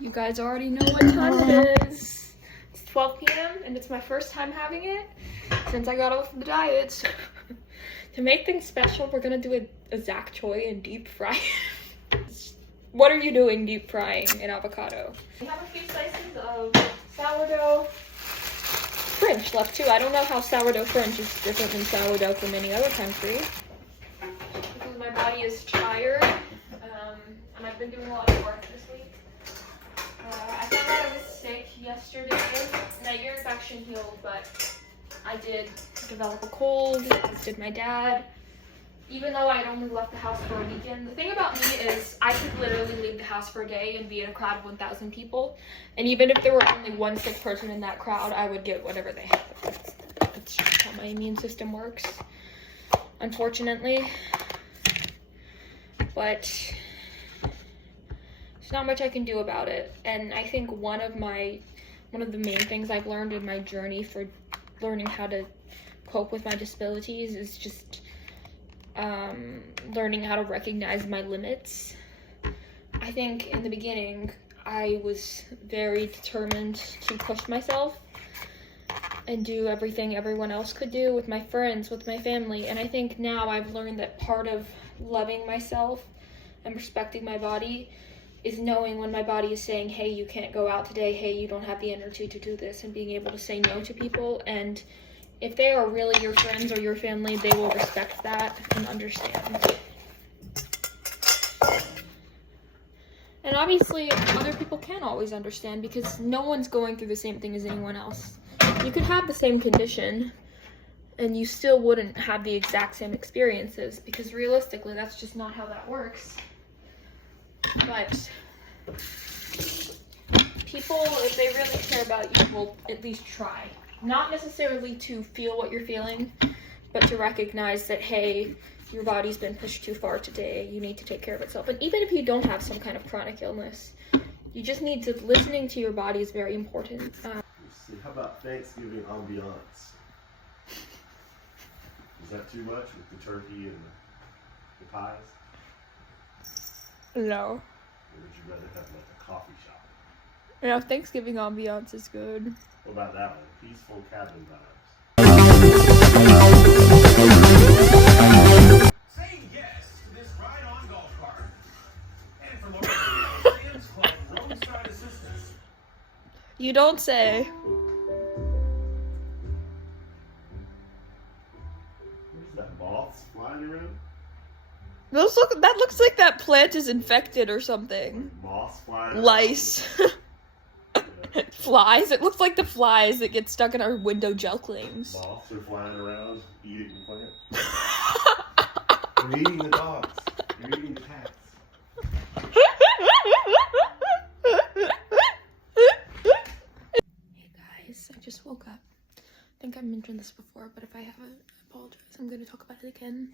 You guys already know what time it is. It's 12 p.m. and it's my first time having it since I got off the diet. To make things special, we're gonna do a Zach Choi and deep fry. What are you doing deep frying an avocado? We have a few slices of sourdough French left too. I don't know how sourdough French is different than sourdough from any other country. Because my body is tired, and I've been doing a lot of work this week. I found out I was sick yesterday. My ear infection healed, but I did develop a cold, as did my dad. Even though I'd only left the house for a weekend. The thing about me is I could literally leave the house for a day and be in a crowd of 1,000 people. And even if there were only one sick person in that crowd, I would get whatever they had. That's just how my immune system works, unfortunately. But there's not much I can do about it. And I think one of the main things I've learned in my journey for learning how to cope with my disabilities is just learning how to recognize my limits. I think in the beginning, I was very determined to push myself and do everything everyone else could do with my friends, with my family. And I think now I've learned that part of loving myself and respecting my body is knowing when my body is saying, hey, you can't go out today, hey, you don't have the energy to do this, and being able to say no to people. And if they are really your friends or your family, they will respect that and understand. And obviously, other people can't always understand because no one's going through the same thing as anyone else. You could have the same condition and you still wouldn't have the exact same experiences because realistically, that's just not how that works. But people, if they really care about you, will at least try. Not necessarily to feel what you're feeling, but to recognize that, hey, your body's been pushed too far today. You need to take care of itself. And even if you don't have some kind of chronic illness, you just need to, listening to your body is very important. How about Thanksgiving ambiance? Is that too much with the turkey and the pies? No. Or would you rather have like a coffee shop? Yeah, Thanksgiving ambiance is good. What about that one? Peaceful cabin vibes. Say yes to this ride-on golf cart. And for local Sam's Club roadside assistance. You don't say. Where's that, moths flying around? That looks like that plant is infected or something. Moths flying around? Lice. Flies. It looks like the flies that get stuck in our window gel clings. Moths are flying around, eating the plant. You're eating the dogs. You're eating the cats. Hey guys, I just woke up. I think I mentioned this before, but if I haven't, I apologize. I'm going to talk about it again.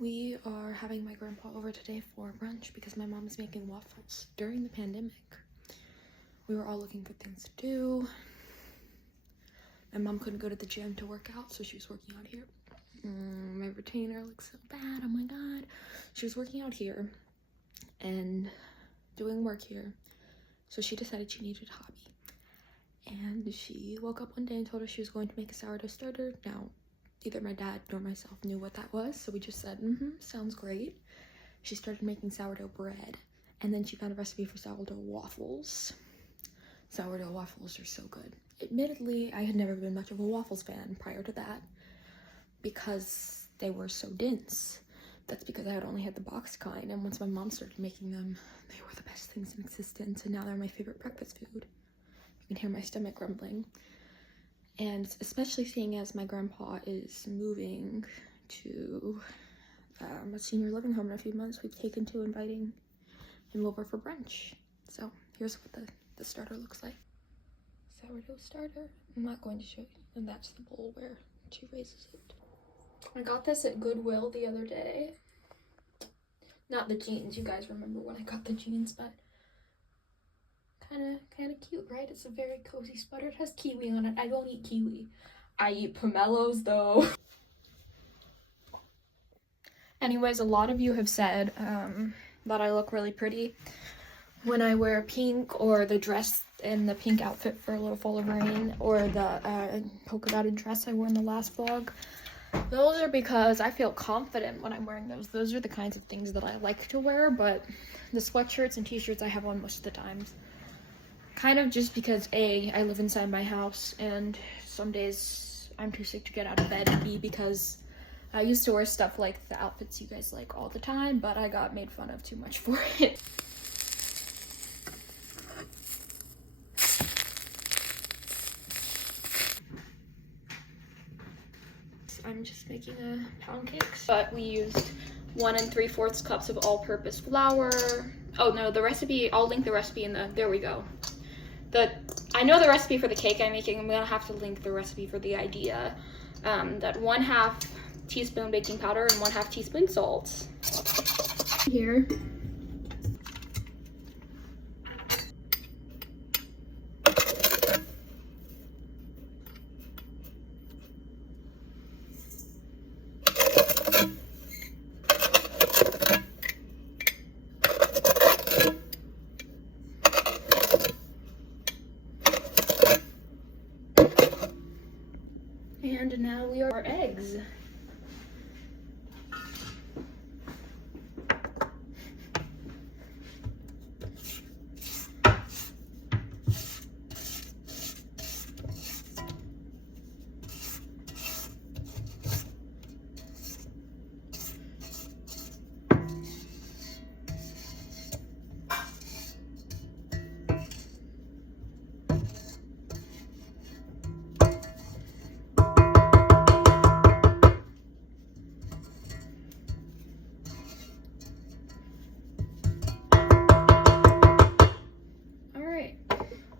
We are having my grandpa over today for brunch because my mom is making waffles during the pandemic. We were all looking for things to do. My mom couldn't go to the gym to work out, so she was working out here. My retainer looks so bad, oh my god. She was working out here and doing work here, so she decided she needed a hobby. And she woke up one day and told us she was going to make a sourdough starter. Now, neither my dad nor myself knew what that was, so we just said, sounds great. She started making sourdough bread, and then she found a recipe for sourdough waffles. Sourdough waffles are so good. Admittedly, I had never been much of a waffles fan prior to that because they were so dense. That's because I had only had the box kind, and once my mom started making them, they were the best things in existence, and now they're my favorite breakfast food. You can hear my stomach grumbling. And especially seeing as my grandpa is moving to a senior living home in a few months, we've taken to inviting him over for brunch. So here's what the starter looks like. Sourdough starter. I'm not going to show you. And that's the bowl where she raises it. I got this at Goodwill the other day. Not the jeans. You guys remember when I got the jeans, but kind of cute, right? It's a very cozy sweater. It has kiwi on it. I don't eat kiwi. I eat pomelos though. Anyways, a lot of you have said that I look really pretty when I wear pink, or the dress and the pink outfit for a little fall of rain, or the polka dotted dress I wore in the last vlog. Those are because I feel confident when I'm wearing those. Those are the kinds of things that I like to wear, but the sweatshirts and t-shirts I have on most of the times. Kind of just because A, I live inside my house, and some days I'm too sick to get out of bed, and B, because I used to wear stuff like the outfits you guys like all the time, but I got made fun of too much for it. I'm just making a pound cake, but we used 1 3/4 cups of all-purpose flour. Oh no, the recipe, I'll link the recipe in the, there we go. I know the recipe for the cake I'm making. I'm gonna have to link the recipe for the idea. That 1/2 teaspoon baking powder and 1/2 teaspoon salt. Here. And now we are our eggs.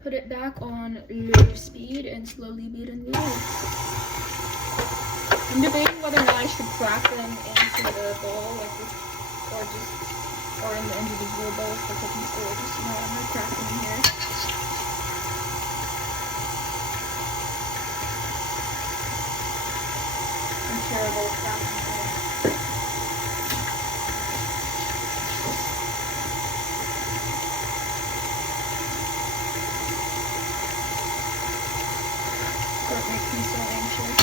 Put it back on low speed and slowly beat in the eggs. I'm debating whether or not I should crack them into the bowl, or in the individual bowls for cooking, or just, you know, I'm gonna crack them in here. I'm terrible at cracking eggs. It makes me so anxious.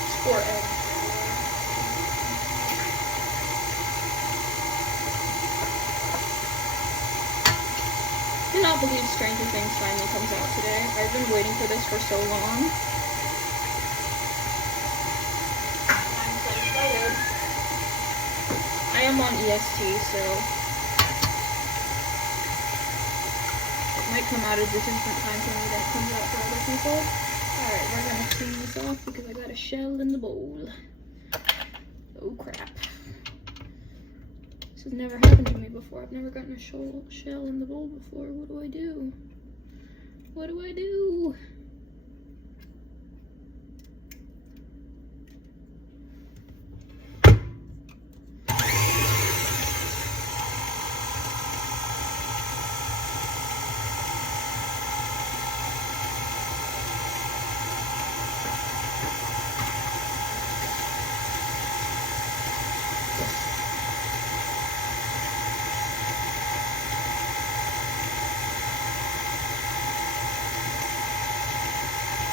It's 4 eggs. I cannot believe Stranger Things finally comes out today. I've been waiting for this for so long. I'm so excited. I am on EST, so might come out at a different time for me than it comes out for other people. Alright, we're gonna clean this off because I got a shell in the bowl. Oh crap. This has never happened to me before. I've never gotten a shell in the bowl before. What do I do? What do I do?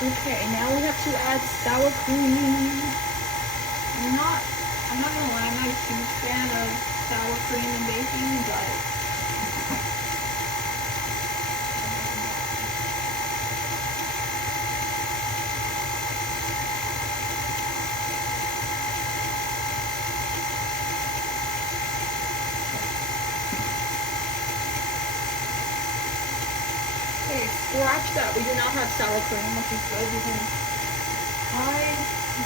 Okay, now we have to add sour cream. I'm not gonna lie, I'm not a huge fan of sour cream in baking, but scratch that. We do not have sour cream, which is good because I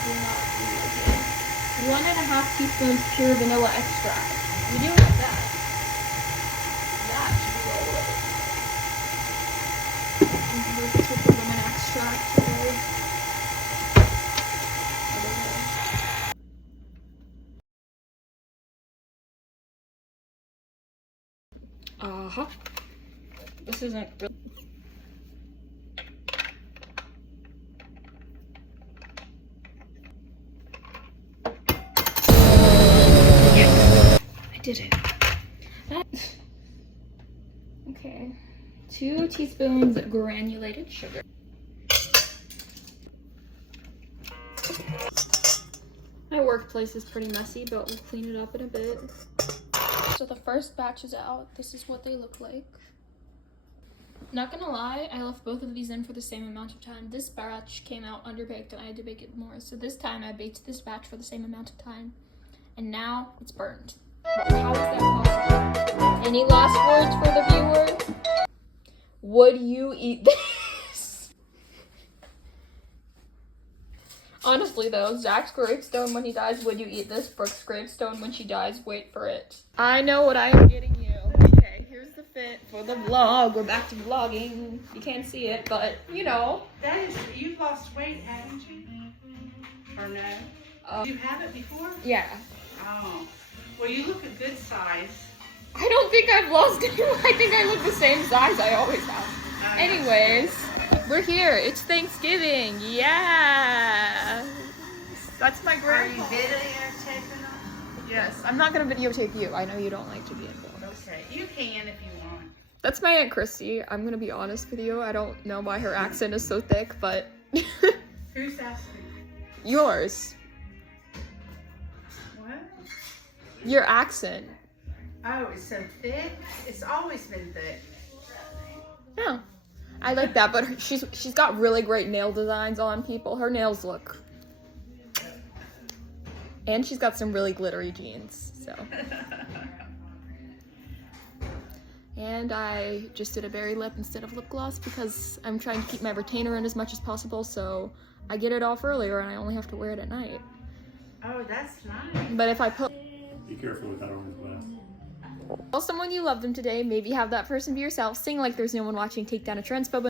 do not like it. 1.5 teaspoons pure vanilla extract. We do have that. That should go with it. This with the lemon extract. This isn't really. did it. Okay. 2 teaspoons granulated sugar. My workplace is pretty messy, but we'll clean it up in a bit. So the first batch is out. This is what they look like. Not gonna lie, I left both of these in for the same amount of time. This batch came out underbaked and I had to bake it more. So this time I baked this batch for the same amount of time. And now it's burnt. How is that possible? Any last words for the viewer? Would you eat this? Honestly though, Zach's gravestone when he dies, would you eat this? Brooke's gravestone when she dies, wait for it. I know what I am getting you. Okay, here's the fit for the vlog. We're back to vlogging. You can't see it, but you know. That is, you've lost weight, haven't you? Or no? You have it before? Yeah. Oh. Well, you look a good size. I don't think I've lost any. I think I look the same size I always have. Anyways, we're here. It's Thanksgiving. Yeah. That's my Are you grandpa. videotaping them? Yes. I'm not gonna videotape you. I know you don't like to be involved. Okay, you can if you want. That's my Aunt Christy. I'm gonna be honest with you. I don't know why her accent is so thick, but Who's asking? yours. What? Your accent. Oh, it's so thick? It's always been thick. Yeah. I like that, but she's got really great nail designs on people. Her nails look. And she's got some really glittery jeans, so. And I just did a berry lip instead of lip gloss because I'm trying to keep my retainer in as much as possible, so I get it off earlier and I only have to wear it at night. Oh, that's nice. But if I put Be careful with that orange glass. tell someone you love them today, maybe have that person be yourself, sing like there's no one watching, take down a transphobia